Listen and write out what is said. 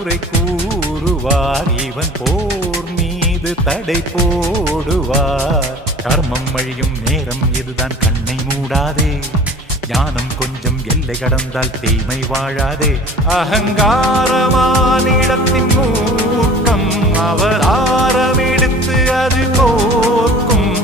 குறை கூறுவார். இவன் போர் மீது தடை போடுவார். கர்மம் அழியும் நேரம் இதுதான், கண்ணை மூடாதே. ஞானம் கொஞ்சம் எல்லை கடந்தால் தீமை வாழாதே. அகங்காரமானிடத்தின் மூர்க்கம், அவர் ஆரமெடுத்து அது தோற்கும்.